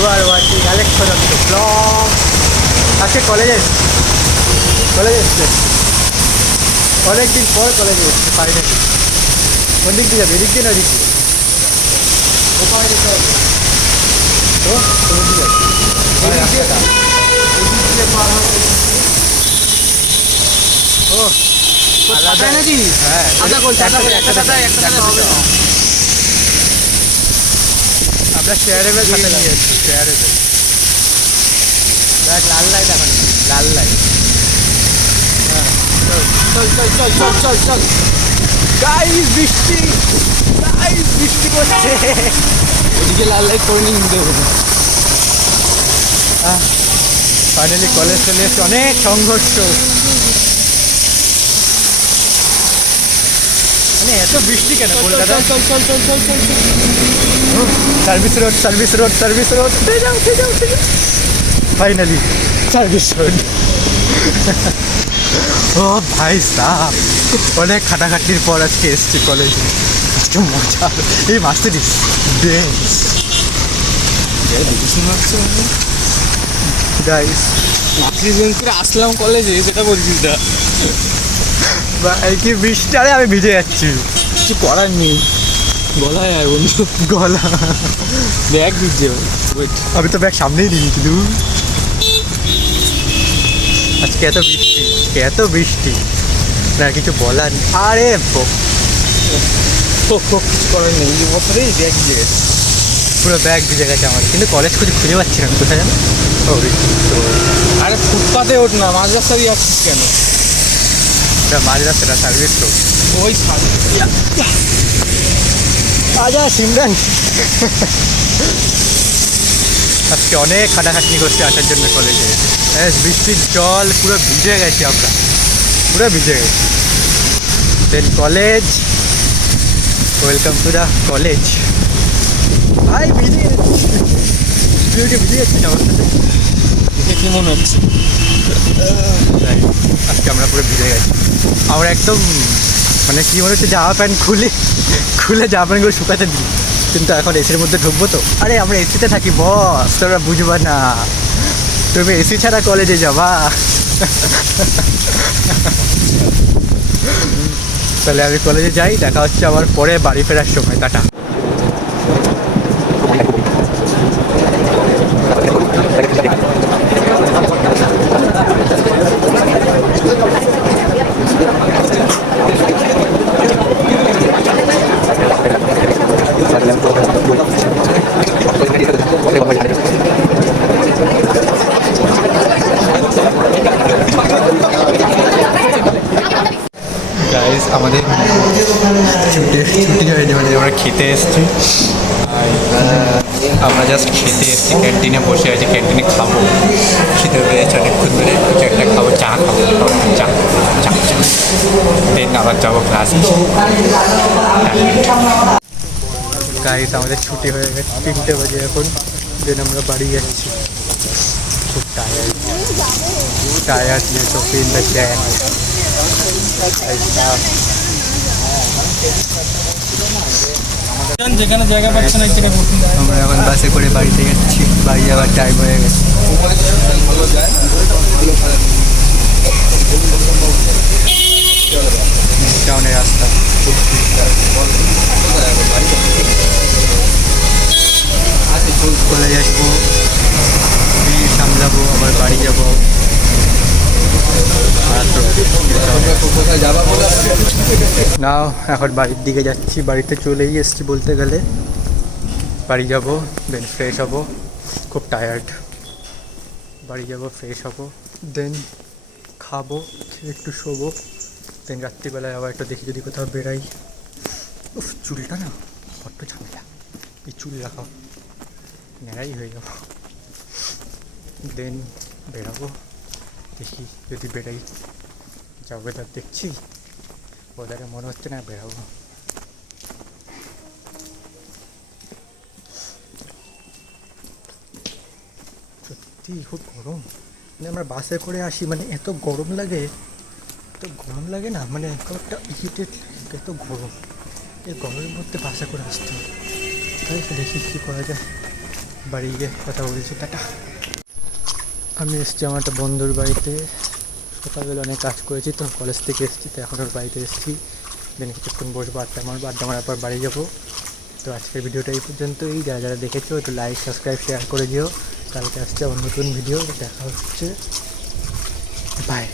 You are watching Alex Production vlog. আজকে কলেজে এসছে অনেকদিন পর কলেজে এসছে ফাইনালি। কোন দিক দিয়ে যাবে, এদিক দিয়ে না এদিক দিয়ে? ওপারে যেতে হবে তো কোন দিকে যাবে? রাস্তাটা এদিক দিয়ে পার হবে। ও আলাদা নাকি? হ্যাঁ আলাদা করতে একটা হবে না। আমরা শেয়ারেবেল সাথে নিয়ে যাচ্ছি, শেয়ারেবেল। দেখ লাল লাইট, এখন লাল লাইট। হ্যাঁ চল চল চল চল চল চল। গাইস বৃষ্টি পড়ছে, ওদিকে লাল লাইট করে নিয়ে নিতে হবে। ফাইনালি কলেজ চলে এসছে, অনেক সংঘর্ষ। মানে এত বৃষ্টি কেন কলকাতা? চল চল চল চল চল চল। Service road finally service road. ও ভাই সাহ, অনেক খাটাখাটির পর আজকে এসছি কলেজে। আজকে মজা, এই মাস্টারিস ডেন্স গাইস। মাস্টারিস ডেন্স করে আসলাম কলেজে, সেটা বলছিস না? কি বৃষ্টি, আরে আমি ভিজে যাচ্ছি, কিছু করার নেই। গলায় আর বন্ধু, গলা ব্যাগ ভিজে। আমি তো ব্যাগ সামনেই নিয়েছি। আজকে এত বৃষ্টি না, কিছু বলার নেই। আরে কিছু করার নেই, এই বছরেই ব্যাগ ভিজে গেছে, পুরো ব্যাগ ভিজে গেছে আমার। কিন্তু কলেজ খুঁজে পাচ্ছি না, কোথায় জানো? আরে ফুটপাতে ওঠ না, মাঝ রাস্তা দিয়ে আসছিস কেন? মাঝ রাস্তাটা সার্ভিস রোড, ওই আজা সিমরান। আজকে অনেক খাটাখাটনি করছে আসার জন্য কলেজে। বৃষ্টির জল পুরো ভিজে গেছি, আমরা পুরো ভিজে গেছি। Then college, welcome to the college. ভাই ভিজে যাচ্ছি আমার সাথে, দেখে কি মনে হচ্ছে? আজকে আমরা পুরো ভিজে গেছি। আমরা একদম মানে কি মনে হচ্ছে, জামা প্যান্ট খুলে জামা প্যান্টগুলো শুকাতে দিই, কিন্তু এখন এসির মধ্যে ঢুকবো তো। আরে আমরা এসিতে থাকি বস, তোরা বুঝবা না, তুমি এসি ছাড়া কলেজে যাবা? তাহলে আমি কলেজে যাই, দেখা হচ্ছে আবার পরে বাড়ি ফেরার সময়। টাটা। গাইস আমাদের ছুটি হয়নি, মানে আমরা খেতে এসেছি। আমরা জাস্ট খেতে এসেছি, ক্যান্টিনে বসে আছি, ক্যান্টিনে খাবো। খেতে পেয়েছি অনেকক্ষণ ধরে, কিছু একটা খাবো, চা খাবো, চা দেন আবার যাবো ক্লাসে। গাইস আমাদের ছুটি হয়ে গেছে, 3টে বাজে এখন। দেন আমরা বাড়ি যাচ্ছি, খুব টায়ার্ড নিয়ে তো ফিল দ্য ট্যাঙ্ক। যেখানে জায়গা পাচ্ছে না, আমরা এখন বাসে করে বাড়িতে যাচ্ছি, বাড়ি যাওয়ার টাইম হয়ে গেছে। টাউনের রাস্তা কলেজ আসবো, সামলাবো, আবার বাড়ি যাবো। না এখন বাড়ির দিকে যাচ্ছি, বাড়িতে চলেই এসেছি বলতে গেলে। বাড়ি যাব, দেন ফ্রেশ হব, খুব টায়ার্ড। বাড়ি যাব, ফ্রেশ হব, দেন খাবো, খেয়ে একটু শোবো। দেন রাত্রিবেলায় আবার একটু দেখি যদি কোথাও বেরাই। চুলটা না বড্ড ঝামেলা, এই চুল রাখাও, ন্যাড়াই হয়ে যাবো। দেন বেরাবো, দেখি যদি বেরাই। যা ওয়েদার দেখছি, ওয়েদারে মনে হচ্ছে না বেরাবো। সত্যি খুব গরম, মানে আমরা বাসে করে আসি, মানে এত গরম লাগে না, মানে একটা হিটেড, এত গরম। এই গরমের মধ্যে বাসে করে আসতে হবে। তাই দেখি কী করা যায়। বাড়ি গিয়ে কথা বলছি, টাটা। আমি এসেছি আমার একটা বন্ধুর বাড়িতে। সকালবেলা অনেক কাজ করেছি তো, কলেজ থেকে এসেছি, তো এখন ওর বাড়িতে এসেছি। দেন কিছুক্ষণ বসবো, আড্ডা মারার পর বাড়ি যাবো। তো আজকের ভিডিওটা এই পর্যন্তই। যারা যারা দেখেছো একটু লাইক, সাবস্ক্রাইব, শেয়ার করে দিও। কালকে আসছে আবার নতুন ভিডিও, দেখা হচ্ছে, বাই।